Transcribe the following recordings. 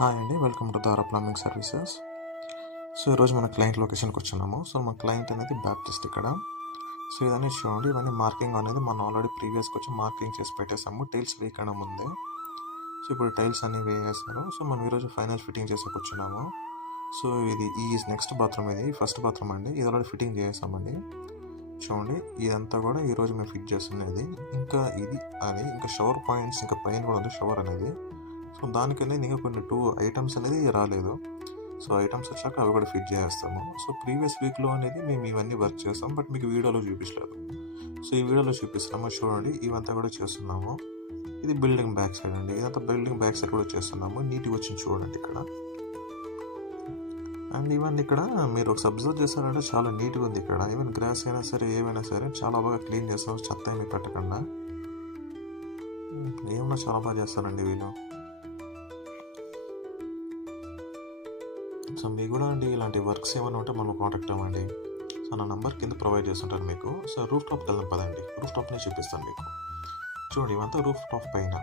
Hi అండి, welcome to దారా plumbing services. So ఈరోజు మన క్లయింట్ లొకేషన్కి వచ్చున్నాము. సో మన క్లయింట్ అనేది బ్యాప్టిస్ట్ ఇక్కడ. సో ఇదన్నీ చూడండి, ఇవన్నీ మార్కింగ్ అనేది మనం ఆల్రెడీ ప్రీవియస్కి వచ్చి మార్కింగ్ చేసి పెట్టేసాము టైల్స్ వేయకుండా ముందే. సో ఇప్పుడు టైల్స్ అన్నీ వేసేస్తారు. సో మనం ఈరోజు ఫైనల్ ఫిట్టింగ్ చేసేకి వచ్చున్నాము. సో ఇది నెక్స్ట్ బాత్రూమ్, ఇది ఫస్ట్ బాత్రూమ్ అండి. ఇది ఆల్రెడీ ఫిట్టింగ్ చేసామండి. చూడండి, ఇదంతా కూడా ఈరోజు మేము ఫిట్ చేస్తున్నది. ఇంకా ఇది అది ఇంకా షవర్ పాయింట్స్, ఇంకా పైన కూడా ఉంది షవర్ అనేది. సో దానికనేది ఇంకా కొన్ని 2 ఐటమ్స్ అనేది రాలేదు. సో ఐటమ్స్ వచ్చాక అవి కూడా ఫిట్ చేస్తాము. సో ప్రీవియస్ వీక్లో అనేది మేము ఇవన్నీ వర్క్ చేస్తాం, బట్ మీకు వీడియోలో చూపించలేదు. సో ఈ వీడియోలో చూపిస్తున్నాము. చూడండి, ఇవంతా కూడా చేస్తున్నాము. ఇది బిల్డింగ్ బ్యాక్ సైడ్ అండి. ఇదంతా బిల్డింగ్ బ్యాక్ సైడ్ కూడా చేస్తున్నాము. నీట్గా వచ్చింది చూడండి ఇక్కడ. అండ్ ఇవన్నీ ఇక్కడ మీరు ఒక అబ్జర్వ్ చేస్తారంటే చాలా నీట్గా ఉంది ఇక్కడ. ఈవెన్ గ్రాస్ అయినా సరే, ఏమైనా సరే చాలా బాగా క్లీన్ చేస్తారు. చెత్త ఏమి పెట్టకుండా ఏమన్నా చాలా బాగా చేస్తారండి వీళ్ళు. సో మీకు కూడా అండి ఇలాంటి వర్క్స్ ఏమైనా ఉంటే మనం కాంటాక్ట్ అవ్వండి. సో నా నెంబర్ కింద ప్రొవైడ్ చేస్తుంటాను మీకు. సో రూఫ్ టాప్కి వెళ్దాం పదండి. రూఫ్ టాప్నే చూపిస్తాను మీకు. చూడండి, ఇవంతా రూఫ్ టాప్ పైన.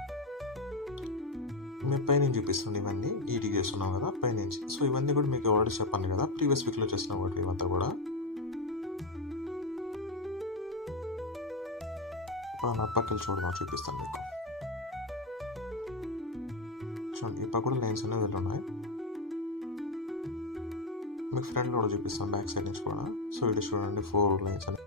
మేము పైనుంచి చూపిస్తుంది ఇవన్నీ ఈటీ చేస్తున్నాం కదా పైనుంచి. సో ఇవన్నీ కూడా మీకు ఆల్రెడీ చెప్పాను కదా, ప్రీవియస్ వీక్లో చేసిన వాటి ఇవంతా కూడా. నా పక్కన చూడడం చూపిస్తాను మీకు. చూడండి, ఈ పక్క కూడా లైన్స్ అనేవి వెళ్ళున్నాయి. మీకు ఫ్రంట్ కూడా చూపిస్తాను, బ్యాక్ సైడ్ నుంచి కూడా. సో ఇది చూడండి 4 లైన్స్ అని.